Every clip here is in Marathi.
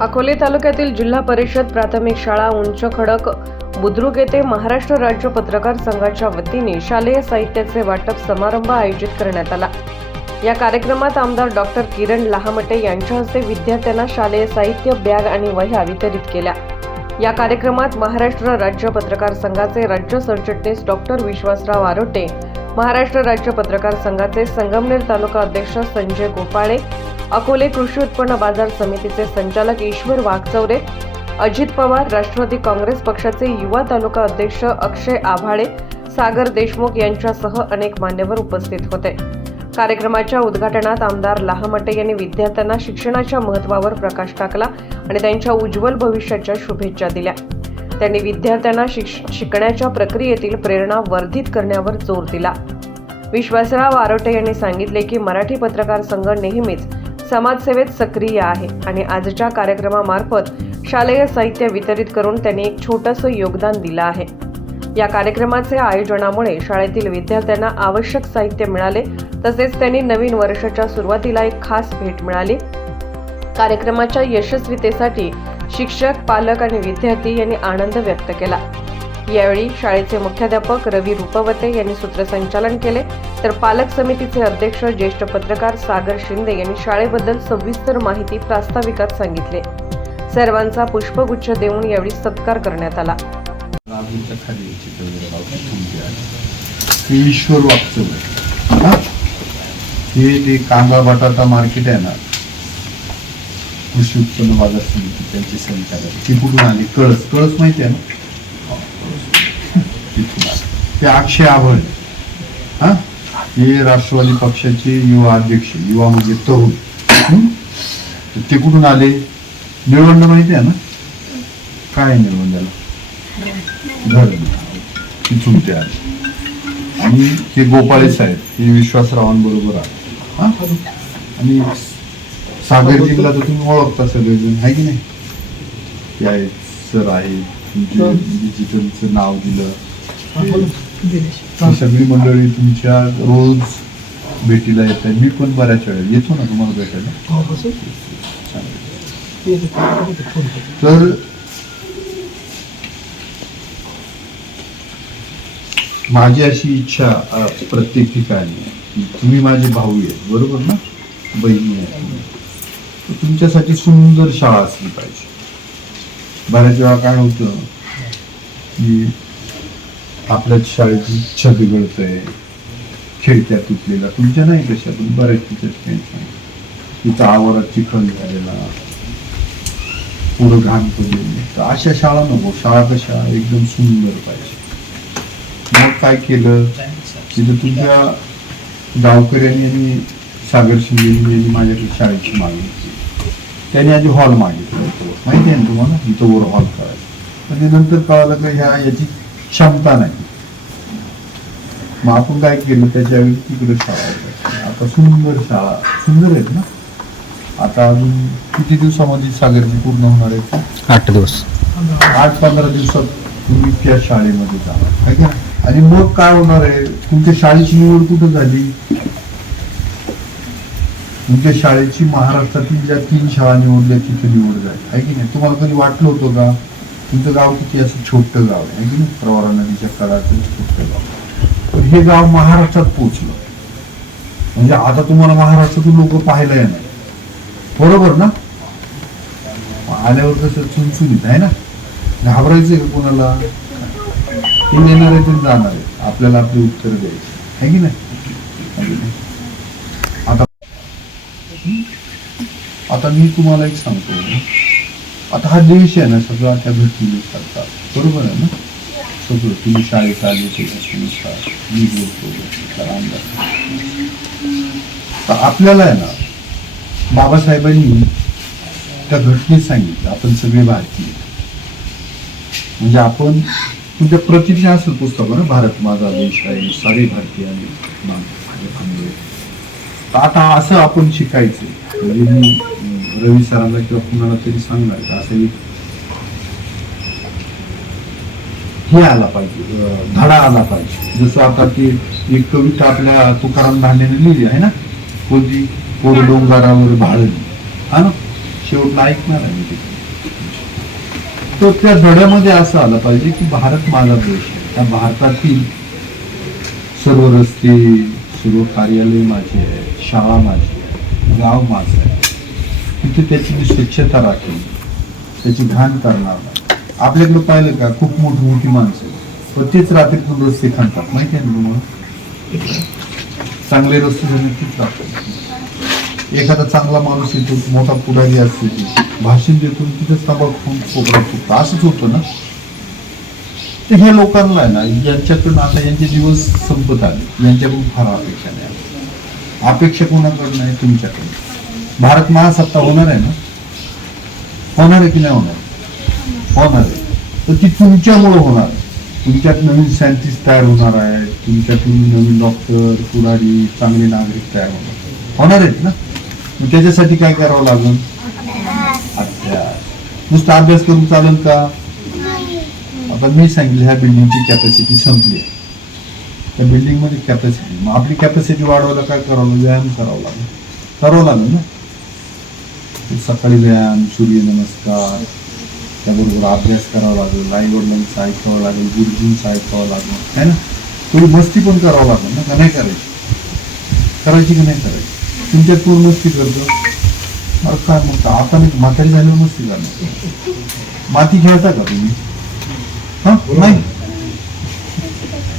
अकोले तालुक्यातील जिल्हा परिषद प्राथमिक शाळा उंच खडक बुद्रुक येथे महाराष्ट्र राज्य पत्रकार संघाच्या वतीने शालेय साहित्याचे वाटप समारंभ आयोजित करण्यात आला. या कार्यक्रमात आमदार डॉक्टर किरण लहामटे यांच्या हस्ते विद्यार्थ्यांना शालेय साहित्य बॅग आणि वह्या वितरित केल्या. या कार्यक्रमात महाराष्ट्र राज्य पत्रकार संघाचे राज्य सरचिटणीस डॉक्टर विश्वासराव आरोटे महाराष्ट्र राज्य पत्रकार संघाचे संगमनेर तालुका अध्यक्ष संजय गोपाळे अकोले कृषी उत्पन्न बाजार समितीचे संचालक ईश्वर वाघचौरे अजित पवार राष्ट्रवादी काँग्रेस पक्षाचे युवा तालुका अध्यक्ष अक्षय आभाळे सागर देशमुख यांच्यासह अनेक मान्यवर उपस्थित होते. कार्यक्रमाच्या उद्घाटनात आमदार लहामटे यांनी विद्यार्थ्यांना शिक्षणाच्या महत्त्वावर प्रकाश टाकला आणि त्यांच्या उज्ज्वल भविष्याच्या शुभेच्छा दिल्या. त्यांनी विद्यार्थ्यांना शिक्ष शिकण्याच्या प्रक्रियेतील प्रेरणा वर्धित करण्यावर जोर दिला. विश्वासराव आरोटे यांनी सांगितले की मराठी पत्रकार संघ नेहमीच समाजसेवेत सक्रिय आहे आणि आजच्या कार्यक्रमामार्फत शालेय साहित्य वितरित करून त्यांनी एक छोटंसं योगदान दिलं आहे. या कार्यक्रमाचे आयोजनामुळे शाळेतील विद्यार्थ्यांना आवश्यक साहित्य मिळाले तसेच त्यांनी नवीन वर्षाच्या सुरुवातीला एक खास भेट मिळाली. कार्यक्रमाच्या यशस्वीतेसाठी शिक्षक पालक आणि विद्यार्थी यांनी आनंद व्यक्त केला. यावेळी शाळेचे मुख्याध्यापक रवी रुपवते यांनी सूत्रसंचालन केले. तर पालक समितीचे अध्यक्ष ज्येष्ठ पत्रकार सागर शिंदे यांनी शाळेबद्दल सविस्तर माहिती प्रास्ताविकात सांगितले. सर्वांचा पुष्पगुच्छ देऊन यावेळी सत्कार करण्यात आला. ईश्वर वागचौरे हे जे कांदा बटाटा मार्केट आहे ना कृषी उत्पन्न बाजार समिती त्यांचे संचालक. ती कुठून आली? कळस. कळस माहिती आहे ना हो, कळस. तिथून आले ते अक्षय आभळ हा? हे राष्ट्रवादी पक्षाचे युवा अध्यक्ष युवा म्हणजे तरुण? तर ते कुठून आले? निळवंड माहिती आहे ना? काय निळवंडाला घर. तिथून ते आले. आणि हे गोपाळे साहेब हे विश्वासरावांबरोबर आले. हा? आणि सागरजीला तर तुम्ही ओळखता सगळेजण आहे की नाही? ते आहेत सर आहे तुमचे डिजिटलचं नाव दिलं. ही सगळी मंडळी तुमच्या रोज भेटीला येत आहे मी पण बऱ्याच वेळा येतो ना तुम्हाला भेटायला? तर माझी अशी इच्छा प्रत्येक ठिकाणी आहे तुम्ही माझे भाऊ आहेत बरोबर ना? बहिणी आहेत. तर तुमच्यासाठी सुंदर शाळा असली पाहिजे. बऱ्याच वेळा काय होतं की आपल्याच शाळेची छत गळतंय खिडक्या तुटलेल्या. तुमच्या नाही कशा पण बऱ्याच तिच्यात टेन्शन तिथं आवारात चिखल झालेला. पुढं घाण पडलेली तर अशा शाळा नको. शाळा कशा एकदम सुंदर पाहिजे. मग काय केलं? तिथं तुमच्या गावकऱ्यांनी आणि सागर शिंदे यांनी माझ्याकडे शाळेची मागणी केली. त्यांनी आधी हॉल मागितला माहिती आहे ना तुम्हाला? इथं वर हॉल करायचं पण ते नंतर कळालं का ह्या याची क्षमता नाही मग आपण काय केलं त्याच्यावेळी तिकडे शाळा. आता सुंदर शाळा. सुंदर आहेत ना? आता अजून किती दिवसामध्ये सागरची पूर्ण होणार आहे? आठ दिवस. आठ पंधरा दिवसात तुम्ही त्या शाळेमध्ये है का? नाही? आणि मग काय होणार आहे? तुमच्या शाळेची निवड कुठं झाली? तुमच्या शाळेची महाराष्ट्रातील ज्या तीन शाळा निवडल्या तिथे निवड झाली. आहे की नाही? तुम्हाला कधी वाटलं होतं का? तुमचं गाव किती असं छोटं गाव आहे की नाही? नदीच्या कडाचं छोटं गाव पण हे गाव महाराष्ट्रात पोहोचलं. म्हणजे आता तुम्हाला महाराष्ट्रातून लोक पाहायला येणार. बरोबर ना? आल्यावर कसं चुनचुनीत आहे ना? घाबरायचंय का कोणाला? ते येणार आहे ते जाणार आहे आपल्याला आपली उत्तर द्यायची आहे की नाही? आता आता मी तुम्हाला एक सांगतो. आता हा देश आहे ना सगळा त्या घटनेने करतात बरोबर आहे ना? सगळं तुम्ही शाळेत आले ते घटनेनुसार मी बोलतो अंदाज तर आपल्याला आहे ना बाबासाहेबांनी त्या घटनेत सांगितलं आपण सगळे भारतीय. म्हणजे आपण तुमच्या प्रतिज्ञा असेल पुस्तक ना भारत माझा देश आहे सारे भारतीय आणि आता असं आपण शिकायचं. म्हणजे मी रवी सरांना किंवा कुणाला तरी सांगणार का? असं एक हे आला पाहिजे धडा आला पाहिजे. जसं आता ते एक कविता आपल्या तुकाराम धांडेने लिहिली आहे ना? कोणती? पोर डोंगरावर भाळली. हा ना? शेवटला ऐकणार आहे ते. तर त्या धड्यामध्ये असं आलं पाहिजे की भारत माझा देश आहे. त्या भारतातील सर्व रस्ते सर्व कार्यालय माझे आहे शाळा माझी आहे गाव माझं आहे. तिथे त्याची मी स्वच्छता राखेल. त्याची घाण करणार नाही. आपल्याकडे पाहिलं का खूप मोठी मोठी माणसं पण तेच रात्रीतून रस्ते खाणतात. माहिती आहे ना तुम्हाला? चांगले रस्ते झाले तीच राहतात. एखादा चांगला माणूस येतो मोठा पुढारी असतो भाषण देतो तिथेच तंबाखू खाऊन कोपऱ्यात असंच होतं ना? तर ह्या लोकांना आहे ना यांच्याकडून आता यांचे दिवस संपत आले. यांच्याकडून फार अपेक्षा नाही. आहे. अपेक्षा कोणाकडून आहे? तुमच्याकडून. भारत महासत्ता होणार आहे ना? होणार आहे की नाही होणार? होणार आहे. तर ती तुमच्यामुळं होणार. तुमच्यात नवीन सायंटिस्ट तयार होणार आहे तुमच्यातून नवीन डॉक्टर पुढारी चांगले नागरिक तयार होणार होणार आहेत ना? मग त्याच्यासाठी काय करावं लागेल? अभ्यास. नुसता अभ्यास करून चालेल का? आता मी सांगितलं ह्या बिल्डिंगची कॅपॅसिटी संपली आहे. त्या बिल्डिंगमध्ये कॅपॅसिटी मग आपली कॅपॅसिटी वाढवायला काय करावं लागेल? व्यायाम करावा लागेल. करावं लागेल ना? सकाळी व्यायाम सूर्यनमस्कार त्याबरोबर अभ्यास करावा लागेल आई वडिलांचं ऐकावं लागेल गुरुजींचं ऐकावं लागेल है ना? थोडी मस्ती पण करावं लागेल ना का नाही करायची? करायची की नाही करायची? तुमच्यात कोण मस्ती करतो? मला काय म्हणता आता मी म्हातारी झाल्यावर मस्ती करणार. माती खेळता का तुम्ही? हां? नाही?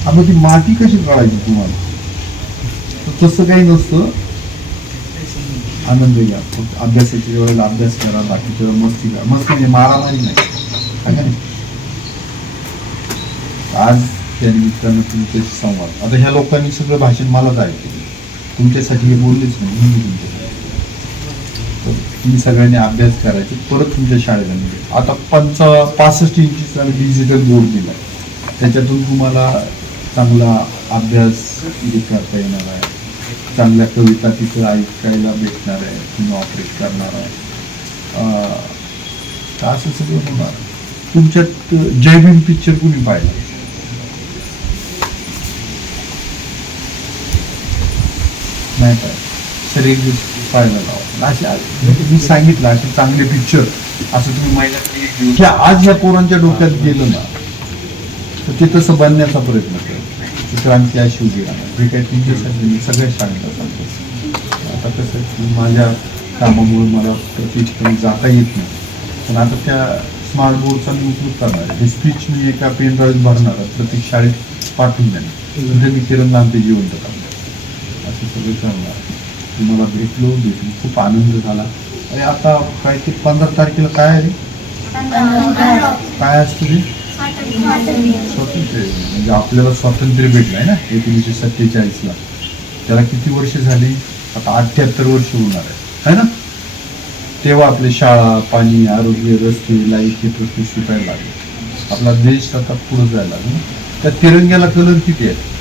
आता ती माती कशी काढायची तुम्हाला? तसं काही नसतं. आनंद घ्या फक्त अभ्यासाच्या वेळेला अभ्यास करा बाकीच्या वेळेला मस्ती करा. मस्ती म्हणजे मारामारी नाही. का नाही? आज त्या निमित्तानं तुमच्याशी संवाद. आता ह्या लोकांनी सगळं भाषण मलाच ऐकलं तुमच्यासाठी हे बोललेच नाही मी तुमच्यासाठी तर तुम्ही सगळ्यांनी अभ्यास करायचे परत तुमच्या शाळेला मिळेल आता पंच पासष्ट इंचीचा डिजिटल बोर्ड दिला त्याच्यातून तुम्हाला चांगला अभ्यास हे करता येणार आहे. चांगल्या कविता तिथं ऐकायला भेटणार आहे तुम्ही ऑपरेट करणार आहे. अं, असं सगळं होणार तुमच्यात जय भीम पिक्चर कुणी पाहिला? नाही पाहिजे सर एक दिवस पाहायला असे म्हणजे मी सांगितलं असे चांगले पिक्चर असं तुम्ही महिन्यात ह्या आज ह्या पोरांच्या डोक्यात गेलं ना. तर ते तसं बनण्याचा प्रयत्न कर. क्रांती अशी उभी राहणार. जे काही तुमच्यासाठी मी सगळ्या शाळेला सांगतो आता कसं की माझ्या कामामुळे मला प्रत्येक ठिकाणी जाता येत नाही. पण आता त्या स्मार्ट बोर्डचा मी उपयोग करणार आहे. हे स्पीच मी एका पेन ड्राईव्ह भरणार आहे. प्रत्येक शाळेत पाठवून देणार म्हणजे मी तिरंगा ते जिवंत करणार असं सगळं करणार तुम्हाला भेटलो भेटून खूप आनंद झाला. अरे आता काय ते पंधरा तारखेला काय आहे? रे? काय असतं स्वातंत्र्य. म्हणजे आपल्याला स्वातंत्र्य भेटलंय ना? एकोणीसशे सत्तेचाळीसला त्याला किती वर्ष झाली? आता अठ्ठ्याहत्तर वर्ष होणार आहे. है ना? तेव्हा आपली शाळा पाणी आरोग्य रस्ते लाइट हे प्रश्न सुटायला लागले. आपला देश आता पुढे जायला लागला त्या तिरंग्याला कलर किती आहेत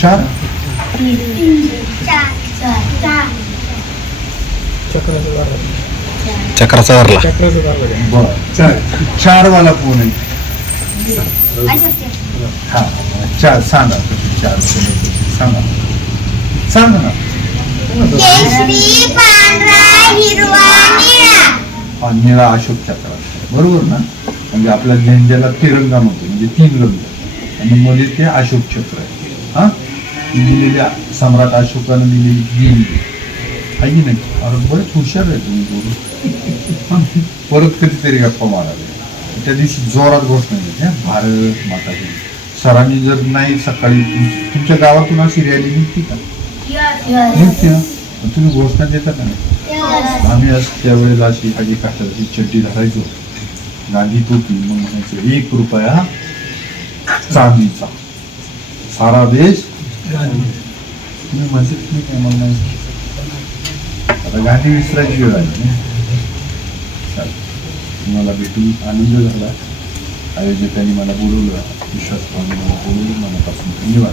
चार? चक्राचा वरला बर चार चार वाला कोण आहे. हा चार सांगा. चार सांगा. सांगा ना. निळा. अशोक चक्र. बरोबर ना? म्हणजे आपल्या झेंड्याला तिरंगा म्हणतो म्हणजे तीन रंग. आणि मध्ये ते अशोक चक्र आहे. हा? ती दिलेल्या सम्राट अशोकानं दिलेली दिली आहे की नाही? अरे बरेच हुशार आहे तुम्ही बोलून हा, परत कधीतरी गप्पा मारावे. त्या दिवशी जोरात घोषणा देते हा, भारत माता सरांनी जर नाही सकाळी तुम- तुमच्या गावातून अशी रॅली निघते का? निघते ना. तुम्ही घोषणा देता का नाही? आम्ही आज त्यावेळेला अशी एखादी काठाची चड्डी घालायचो गांधी टोपी मग म्हणायचं एक रुपया चांदीचा. सारा देश तुम्ही म्हणते तुम्ही काय नाही. आता गांधी विसरायची वेळ आली. तुम्हाला भेटून आनंद झाला. आयोजकांनी मला बोलवलं. विश्वासभावाने मला बोलवलं. मनापासून धन्यवाद.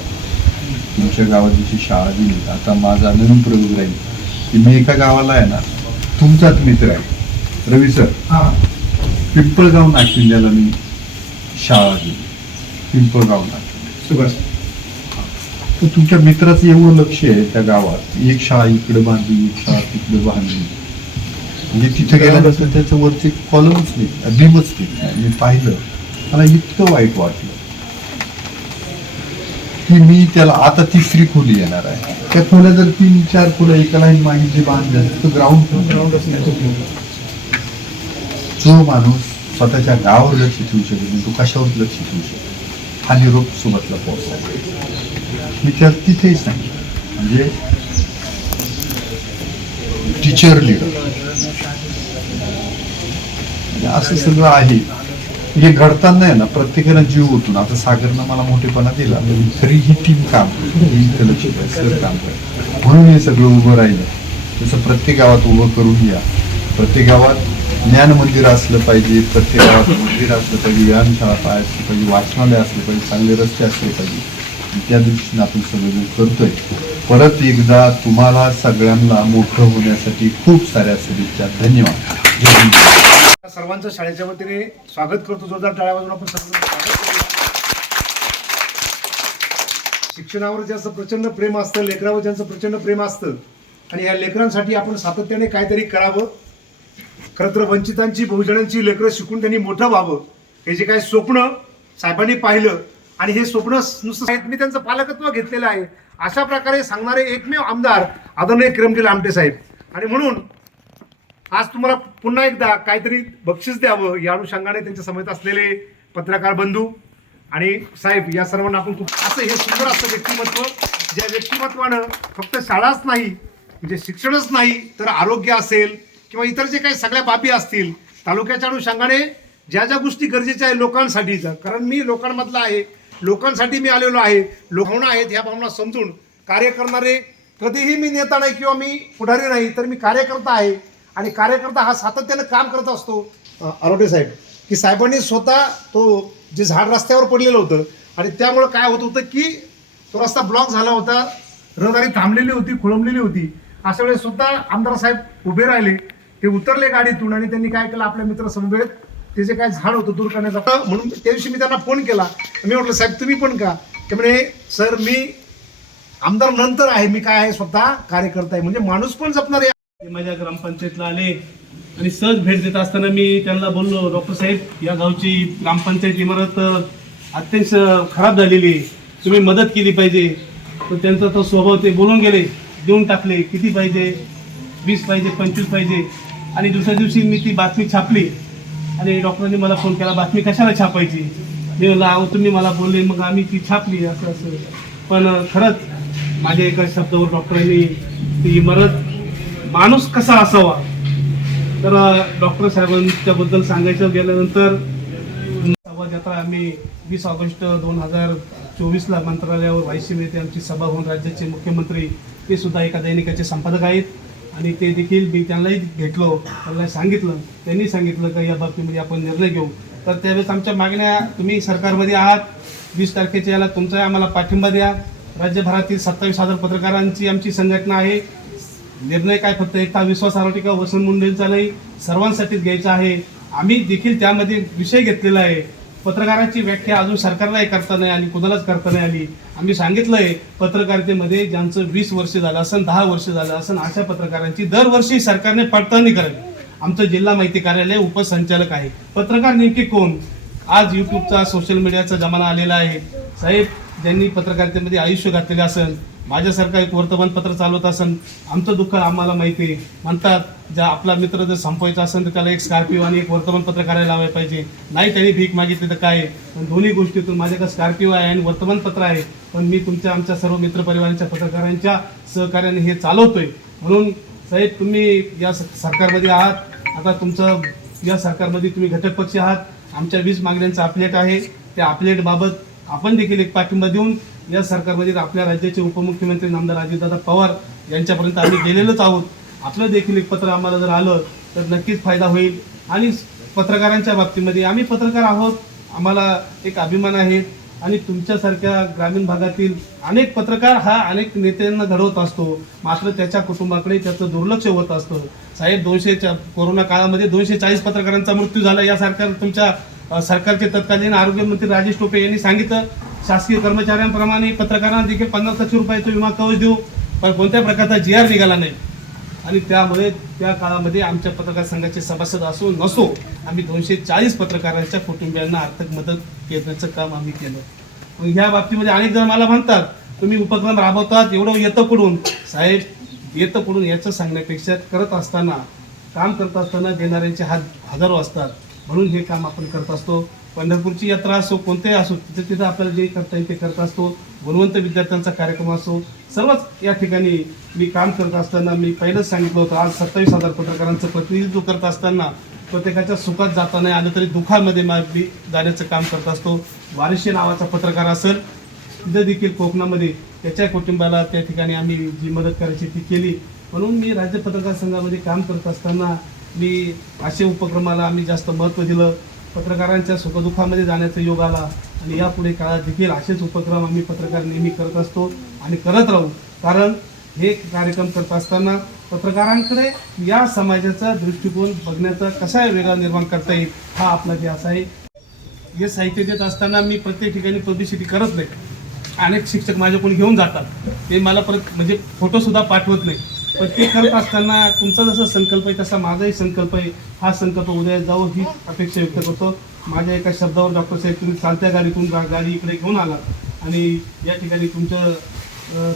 तुमच्या गावात जशी शाळा दिली आता माझा नवीन प्रयोग राहील. की मी एका गावाला आहे ना तुमचाच मित्र आहे. रवी सर. पिंपळगाव नाशिंद्याला मी शाळा दिली. पिंपळगाव नाशिंद सुभाष. तर तुमच्या मित्राचं एवढं लक्ष आहे त्या गावात. एक शाळा इकडे बांधली एक शाळा तिकडे बांधली. म्हणजे तिथे गेल्यानंतर त्याचं वरती कॉलमच नाही बीमच नाही. मी पाहिलं. मला इतकं वाईट वाटलं. की मी त्याला आता तिसरी खोली येणार आहे. त्या खोल्या जर तीन चार खोल्या एका लाईन मागे जे बांधल्या तर ग्राउंड ग्राउंड जो माणूस स्वतःच्या गावावर लक्ष ठेवू शकत नाही तो कशावर लक्ष ठेवू शकतो हा निरोप सोबतला पोहोचला मी त्या तिथेही सांगितलं. म्हणजे टीचर लिडर म्हणजे असं सगळं आहे. हे घडताना आहे ना प्रत्येकाला जीव होतो ना आता सागरनं मला मोठेपणा दिला. म्हणजे तरी ही टीम काम ही लक्ष काम म्हणून हे सगळं उभं राहिलं. तसं प्रत्येक गावात उभं करून घ्या. प्रत्येक गावात ज्ञान मंदिर असलं पाहिजे. प्रत्येक गावात मंदिर असलं पाहिजे. व्यायामशाळा पाय असली पाहिजे. वाचनालय असलं पाहिजे. चांगले रस्ते असले पाहिजे. त्या दृष्टीने आपण सगळं करतोय परत एकदा तुम्हाला सगळ्यांना मोठं होण्यासाठी खूप साऱ्या शुभेच्छा. धन्यवाद. सर्वांचं शाळेच्या वतीने स्वागत करतो. जोरदार टाळ्या वाजवून आपण शिक्षणावर ज्याचं प्रचंड प्रेम असतं लेकरावर ज्यांचं प्रचंड प्रेम असतं आणि या लेकरांसाठी आपण सातत्याने काहीतरी करावं. खरं तर वंचितांची बहुजनांची लेकरं शिकून त्यांनी मोठं व्हावं. हे जे काही स्वप्न साहेबांनी पाहिलं आणि हे स्वप्न नुसतं मी त्यांचं पालकत्व घेतलेलं आहे. अशा प्रकारे सांगणारे एकमेव आमदार आदरणीय किरमजील आमटे साहेब. आणि म्हणून आज तुम्हाला पुन्हा एकदा काहीतरी बक्षीस द्यावं या अनुषंगाने त्यांच्या समेत असलेले पत्रकार बंधू आणि साहेब या सर्वांना आपण खूप असं हे सुंदर असं व्यक्तिमत्व ज्या व्यक्तिमत्वानं फक्त शाळाच नाही म्हणजे शिक्षणच नाही तर आरोग्य असेल किंवा इतर जे काही सगळ्या बाबी असतील तालुक्याच्या अनुषंगाने ज्या ज्या गोष्टी गरजेच्या आहे लोकांसाठीचं कारण मी लोकांमधला आहे लोकांसाठी मी आलेलो आहे. लोकांना आहेत ह्या भावना समजून कार्य करणारे कधीही मी नेता नाही किंवा मी पुढारी नाही तर मी कार्यकर्ता आहे. आणि कार्यकर्ता हा सातत्यानं काम करत असतो. आरोटे साहेब की साहेबांनी स्वतः तो जे झाड रस्त्यावर पडलेलं होतं आणि त्यामुळं काय होत होतं की तो रस्ता ब्लॉक झाला होता रहदारी थांबलेली होती खोळंबलेली होती. अशा वेळेस स्वतः आमदार साहेब उभे राहिले ते उतरले गाडीतून आणि त्यांनी काय केलं आपल्या मित्र समवेत त्याचे काय झाड होतं दूर करण्याचा म्हणून त्या दिवशी मी त्यांना फोन केला. मी म्हटलं साहेब तुम्ही पण का? ते म्हणे सर मी आमदार नंतर आहे. मी काय आहे स्वतः कार्यकर्ता आहे. म्हणजे माणूस पण जपणार आहे. माझ्या ग्रामपंचायतला आले आणि सहज भेट देत असताना मी त्यांना बोललो डॉक्टर साहेब या गावची ग्रामपंचायत इमारत अत्यंत खराब झालेली आहे. तुम्ही मदत केली पाहिजे. तर त्यांचा तो स्वभाव ते बोलून गेले देऊन टाकले किती पाहिजे? वीस पाहिजे? पंचवीस पाहिजे? आणि दुसऱ्या दिवशी मी ती बातमी छापली. आणि डॉक्टरांनी मला फोन केला बातमी कशाला छापायची? मी म्हणलं अहो तुम्ही मला बोलले मग आम्ही ती छापली असं असं. पण खरंच माझ्या एका शब्दावर डॉक्टरांनी ती इमारत माणूस कसा असावा? तर डॉक्टर साहेबांच्याबद्दल सांगायचं गेल्यानंतर सभा जत्रा आम्ही वीस ऑगस्ट दोन हजार चोवीसला मंत्रालयावर वायसी मिळते. आमची सभा होऊन राज्याचे मुख्यमंत्री ते सुद्धा एका दैनिकाचे संपादक आहेत. आणि ते देखील मी त्यांनाही भेटलो त्यांना सांगितलं त्यांनी सांगितलं का या बाबतीमध्ये आपण निर्णय घेऊ. तर त्यावेळेस आमच्या मागण्या तुम्ही सरकारमध्ये आहात वीस तारखेच्या याला तुमचा आम्हाला पाठिंबा द्या. राज्यभरातील सत्तावीस हजार पत्रकारांची आमची संघटना आहे. निर्णय काय फक्त एका विश्वास टीका वसंत मुंडेंचा नाही सर्वांसाठीच घ्यायचा आहे. आम्ही देखील त्यामध्ये विषय घेतलेला आहे. पत्रकारांची व्याख्या अजून सरकारलाही करता नाही आली कुणालाच करता नाही आली. आम्ही सांगितलंय पत्रकारितेमध्ये ज्यांचं वीस वर्ष झालं असं दहा वर्ष झालं असं अशा पत्रकारांची दरवर्षी सरकारने पडताळणी करावी. आमचं जिल्हा माहिती कार्यालय उपसंचालक आहे. पत्रकार नेमके कोण? आज युट्यूबचा सोशल मीडियाचा जमाना आलेला आहे. साहेब ज्यांनी पत्रकारितेमध्ये आयुष्य घातलेलं असेल माझ्यासारखं एक वर्तमानपत्र चालवत असन आमचं दुःख आम्हाला माहिती आहे. म्हणतात ज्या आपला मित्र जर संपवायचा असेल तर त्याला एक स्कॉर्पिओ आणि एक वर्तमानपत्र करायला लावायला पाहिजे. नाही त्यांनी भीक मागितली तर काय आहे? पण दोन्ही गोष्टीतून माझ्याकडे स्कॉर्पिओ आहे आणि वर्तमानपत्र आहे. पण मी तुमच्या आमच्या सर्व मित्रपरिवारांच्या पत्रकारांच्या सहकार्याने हे चालवतोय. म्हणून साहेब तुम्ही या स- सरकारमध्ये आहात. आता तुमचं या सरकारमध्ये तुम्ही घटक पक्ष आहात. आमच्या वीस मागण्यांचं अपलेट आहे. त्या अपलेटबाबत आपण देखील एक पाठिंबा देऊन या सरकारमध्ये आपल्या राज्याचे उपमुख्यमंत्री नामदार अजितदादा पवार यांच्यापर्यंत आम्ही गेलेलोच आहोत. आपलं देखील एक पत्र आम्हाला जर आलं तर नक्कीच फायदा होईल. आणि पत्रकारांच्या बाबतीमध्ये आम्ही पत्रकार आहोत. आम्हाला एक अभिमान आहे. आणि तुमच्यासारख्या ग्रामीण भागातील अनेक पत्रकार हा अनेक नेत्यांना घडवत असतो. मात्र त्याच्या कुटुंबाकडे त्याचं दुर्लक्ष होत असतं. साहेब दोनशेच्या कोरोना काळामध्ये दोनशे चाळीस पत्रकारांचा मृत्यू झाला. या सरकार तुमच्या सरकारचे तत्कालीन आरोग्यमंत्री राजेश टोपे यांनी सांगितलं शासकीय कर्मचाऱ्यांप्रमाणे पत्रकारांना देखील पन्नास लक्ष रुपयाचा विमा कवच देऊ पण कोणत्या प्रकारचा जी आर निघाला नाही. आणि त्यामुळे त्या काळामध्ये आमच्या पत्रकार संघाचे सभासद असो नसो आम्ही दोनशे चाळीस पत्रकारांच्या कुटुंबियांना आर्थिक मदत करण्याचं काम आम्ही केलं. मग ह्या बाबतीमध्ये अनेक जण मला म्हणतात तुम्ही उपक्रम राबवतात एवढं येतं कुठून? साहेब येतं कुठून याचं सांगण्यापेक्षा करत असताना काम करत असताना देणाऱ्यांचे हात हजारो असतात. म्हणून हे काम आपण करत असतो. पंढरपूरची यात्रा असो कोणतेही असो तिथं तिथं आपल्याला जे करता येईल ते करत असतो. गुणवंत विद्यार्थ्यांचा कार्यक्रम असो. सर्वच या ठिकाणी मी काम करत असताना मी पहिलंच सांगितलं होतं. आज सत्तावीस हजार पत्रकारांचं प्रतिनिधित्व करत असताना प्रत्येकाच्या सुखात जाता नाही आलं तरी दुःखामध्ये मी जाण्याचं काम करत असतो. वारिशे नावाचा पत्रकार असेल तिथं देखील कोकणामध्ये त्याच्या कुटुंबाला त्या ठिकाणी आम्ही जी मदत करायची ती केली. म्हणून मी राज्य पत्रकार संघामध्ये काम करत असताना मी असे उपक्रमाला आम्ही जास्त महत्त्व दिलं. पत्रकारांच्या सुखदुःखामध्ये जाण्याचा योग आला आणि यापुढे काळात देखील असेच उपक्रम आम्ही पत्रकार नेहमी करत असतो आणि करत राहू. कारण हे कार्यक्रम करत असताना पत्रकारांकडे या समाजाचा दृष्टिकोन बघण्याचा कसा वेगळा निर्माण करता येईल हा आपला ध्यास आहे. हे साहित्य देत असताना मी प्रत्येक ठिकाणी पब्लिसिटी करत नाही. अनेक शिक्षक माझ्याकडून घेऊन जातात. ते मला परत म्हणजे फोटोसुद्धा पाठवत नाही. पण ते करत असताना तुमचा जसा संकल्प आहे तसा माझाही संकल्प आहे. हा संकल्प उद्या जाऊ ही अपेक्षा व्यक्त करतो. माझ्या एका शब्दावर डॉक्टर साहेब तुम्ही चालत्या गाडीतून गाडी इकडे घेऊन आला आणि या ठिकाणी तुमचं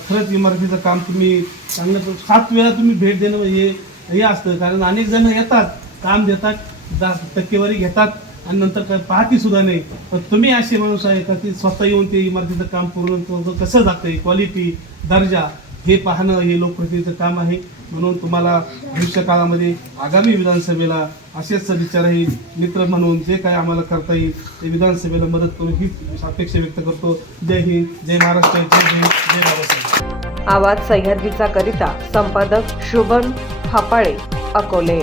खरंच इमारतीचं काम तुम्ही चांगलं सात वेळा तुम्ही भेट देणं हे हे असतं. कारण अनेक जण येतात काम देतात जा टक्केवारी घेतात आणि नंतर काय पाहती सुद्धा नाही. पण तुम्ही असे माणूस आहे का ती स्वतः येऊन ते इमारतीचं काम पूर्ण करून कसं जातं क्वालिटी दर्जा हे पाहणं हे लोकप्रतिनिधीचं काम आहे. म्हणून तुम्हाला भविष्य काळामध्ये आगामी विधानसभेला असेच सदिच्छा राहील मित्र म्हणून जे काय आम्हाला करता येईल ते विधानसभेला मदत करू ही अपेक्षा व्यक्त करतो. जय हिंद जय महाराष्ट्र जय हिंद जय महाराष्ट्र. आवाज सह्याद्रीचा करिता संपादक शुभम फापाळे अकोले.